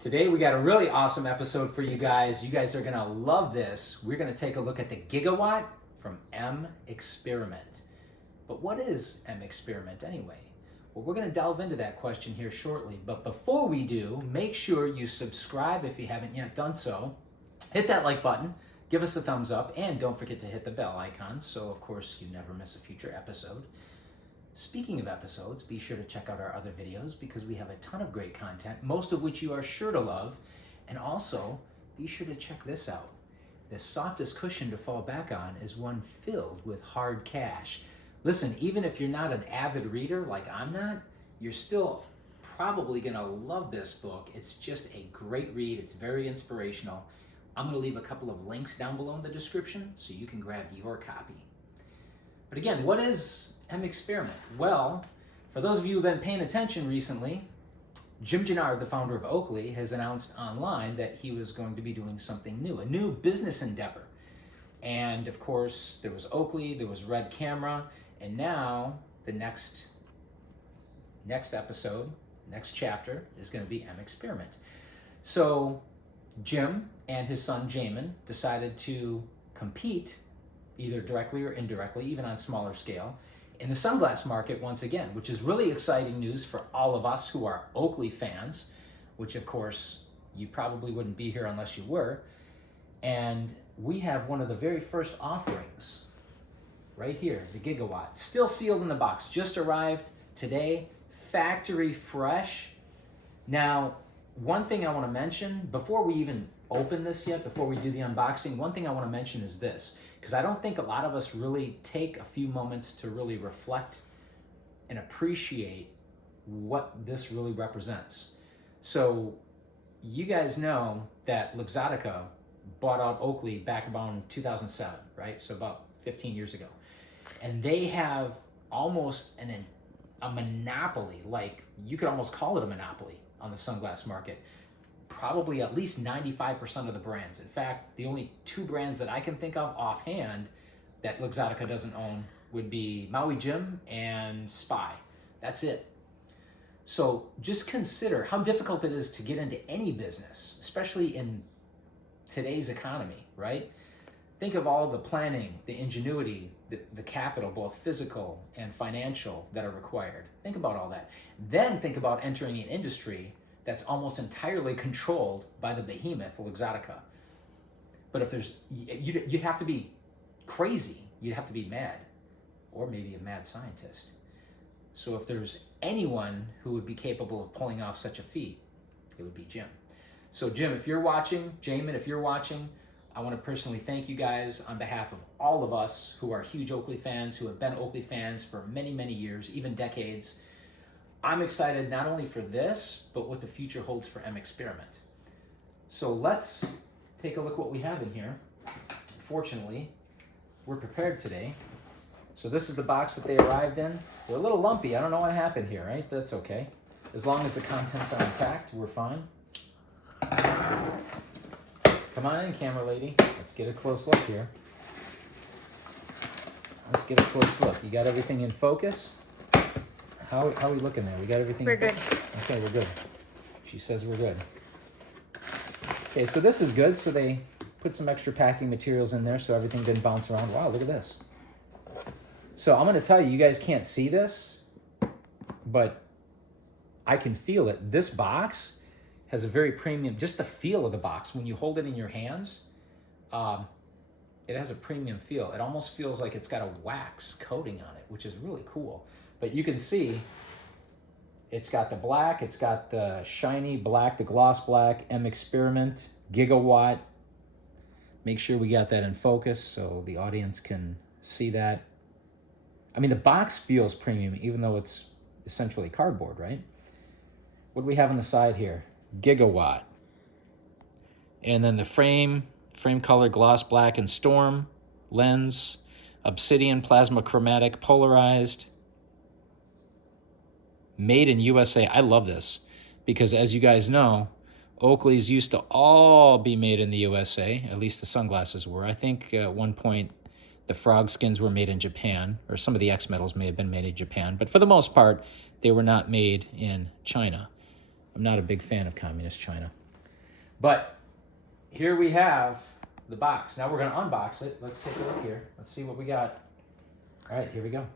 Today we got a really awesome episode for you guys. You guys are gonna love this. We're gonna take a look at the Gigawatt from M Experiment. But what is M Experiment anyway? Well, we're gonna delve into that question here shortly. But before we do, make sure you subscribe if you haven't yet done so. Hit that like button, give us a thumbs up, and don't forget to hit the bell icon so of course you never miss a future episode. Speaking of episodes, be sure to check out our other videos because we have a ton of great content, most of which you are sure to love. And also, be sure to check this out. The softest cushion to fall back on is one filled with hard cash. Listen, even if you're not an avid reader like I'm not, you're still probably gonna love this book. It's just a great read. It's very inspirational. I'm gonna leave a couple of links down below in the description so you can grab your copy. But again, what is M Experiment? Well, for those of you who've been paying attention recently, JANNARD, the founder of Oakley, has announced online that he was going to be doing something new, a new business endeavor. And of course, there was Oakley, there was Red Camera, and now the next episode, next chapter is going to be M Experiment. So Jim and his son Jamin decided to compete either directly or indirectly, even on smaller scale, in the sunglass market once again, which is really exciting news for all of us who are Oakley fans, which of course you probably wouldn't be here unless you were. And we have one of the very first offerings right here, the Gigawatt, still sealed in the box, just arrived today, factory fresh. Now, one thing I want to mention before we even open this yet, before we do the unboxing, one thing I want to mention is this, because I don't think a lot of us really take a few moments to really reflect and appreciate what this really represents. So you guys know that Luxottica bought out Oakley back about 2007, right? So about 15 years ago. And they have almost a monopoly, like you could almost call it a monopoly on the sunglass market. Probably at least 95% of the brands. In fact, the only two brands that I can think of offhand that Luxottica doesn't own would be Maui Jim and Spy. That's it. So just consider how difficult it is to get into any business, especially in today's economy, right? Think of all the planning, the ingenuity, the capital, both physical and financial, that are required. Think about all that. Then think about entering an industry that's almost entirely controlled by the behemoth Luxottica. But if there's, you'd have to be crazy, you'd have to be mad, or maybe a mad scientist. So if there's anyone who would be capable of pulling off such a feat, it would be Jim. So Jim, if you're watching, Jamin, if you're watching, I want to personally thank you guys on behalf of all of us who are huge Oakley fans, who have been Oakley fans for many, many years, even decades. I'm excited not only for this, but what the future holds for M Experiment. So let's take a look at what we have in here. Fortunately, we're prepared today. So this is the box that they arrived in. They're a little lumpy. I don't know what happened here, right? That's okay. As long as the contents are intact, we're fine. Come on in, camera lady. Let's get a close look here. Let's get a close look. You got everything in focus? How are we looking there? We got everything? We're good. Okay, we're good. She says we're good. Okay, so this is good. So they put some extra packing materials in there so everything didn't bounce around. Wow, look at this. So I'm going to tell you, you guys can't see this, but I can feel it. This box has a very premium, just the feel of the box. When you hold it in your hands, it has a premium feel. It almost feels like it's got a wax coating on it, which is really cool. But you can see it's got the black, it's got the shiny black, the gloss black, M Experiment, Gigawatt. Make sure we got that in focus so the audience can see that. I mean, the box feels premium, even though it's essentially cardboard, right? What do we have on the side here? Gigawatt. And then the frame color, gloss black and storm, lens, obsidian, plasma chromatic, polarized, made in USA. I love this because, as you guys know, Oakley's used to all be made in the USA, at least the sunglasses were. I think at one point the frog skins were made in Japan, or some of the X metals may have been made in Japan, but for the most part, they were not made in China. I'm not a big fan of communist China. But here we have the box. Now we're going to unbox it. Let's take a look here. Let's see what we got. All right, here we go.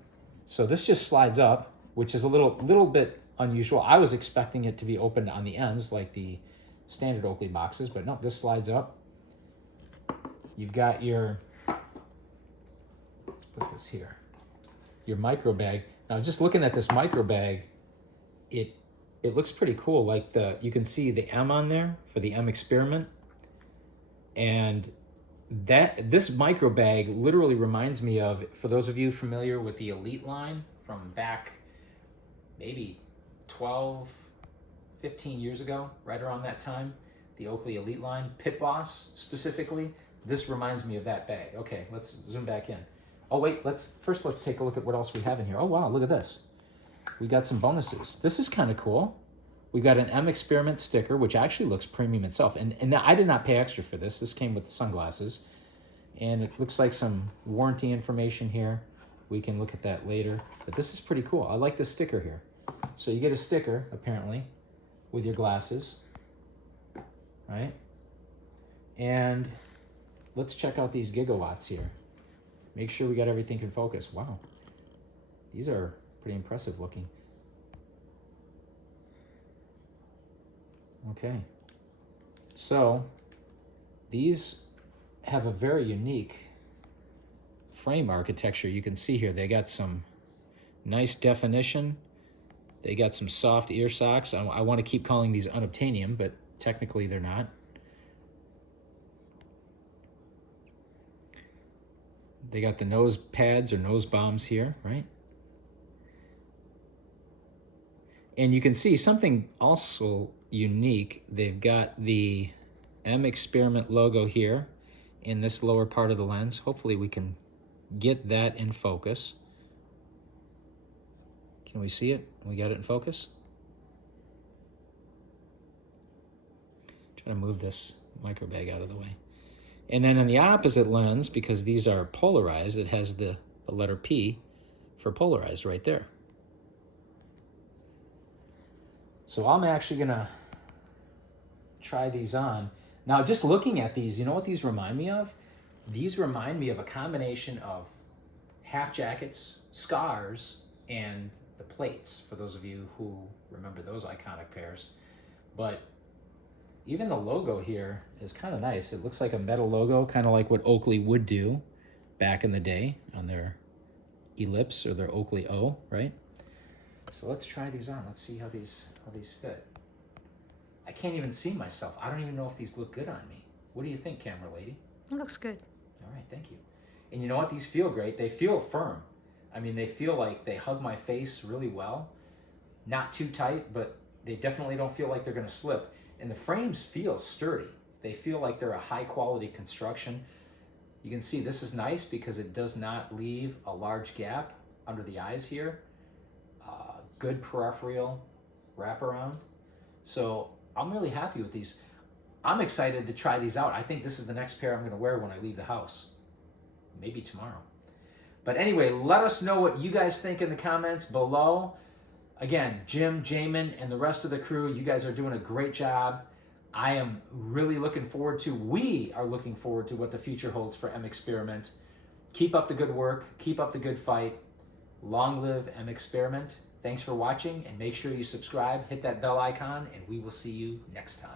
So this just slides up, which is a little bit unusual. I was expecting it to be opened on the ends like the standard Oakley boxes, but no, this slides up. You've got your, let's put this here, your micro bag. Now just looking at this micro bag, it looks pretty cool. Like you can see the M on there for the M Experiment. And this micro bag literally reminds me of, for those of you familiar with the Elite line from back maybe 12, 15 years ago, right around that time, the Oakley Elite line, Pit Boss specifically, this reminds me of that bag. Okay, let's zoom back in. Oh wait, let's take a look at what else we have in here. Oh wow, look at this. We got some bonuses. This is kind of cool. We got an M Experiment sticker, which actually looks premium itself. And I did not pay extra for this. This came with the sunglasses. And it looks like some warranty information here. We can look at that later. But this is pretty cool. I like the sticker here. So you get a sticker, apparently, with your glasses. Right? And let's check out these gigawatts here. Make sure we got everything in focus. Wow. These are pretty impressive looking. Okay, so these have a very unique frame architecture. You can see here they got some nice definition. They got some soft ear socks. I want to keep calling these unobtainium, but technically they're not. They got the nose pads or nose bombs here, right? And you can see something also unique. They've got the M Experiment logo here in this lower part of the lens. Hopefully we can get that in focus. Can we see it? We got it in focus? Try to move this micro bag out of the way. And then on the opposite lens, because these are polarized, it has the letter P for polarized right there. So I'm actually gonna try these on. Now, just looking at these, you know what these remind me of? These remind me of a combination of half jackets, scars, and the plates, for those of you who remember those iconic pairs. But even the logo here is kind of nice. It looks like a metal logo, kind of like what Oakley would do back in the day on their Ellipse or their Oakley O, right? So let's try these on. Let's see how these fit. I can't even see myself. I don't even know if these look good on me. What do you think, camera lady? It looks good. All right, thank you. And you know what? These feel great. They feel firm. I mean, they feel like they hug my face really well. Not too tight, but they definitely don't feel like they're going to slip. And the frames feel sturdy. They feel like they're a high quality construction. You can see this is nice because it does not leave a large gap under the eyes here. Good peripheral wraparound. So I'm really happy with these. I'm excited to try these out. I think this is the next pair I'm going to wear when I leave the house. Maybe tomorrow. But anyway, let us know what you guys think in the comments below. Again, Jim, Jamin, and the rest of the crew, you guys are doing a great job. I am really looking forward to, we are looking forward to what the future holds for M Experiment. Keep up the good work. Keep up the good fight. Long live M Experiment. Thanks for watching, and make sure you subscribe, hit that bell icon, and we will see you next time.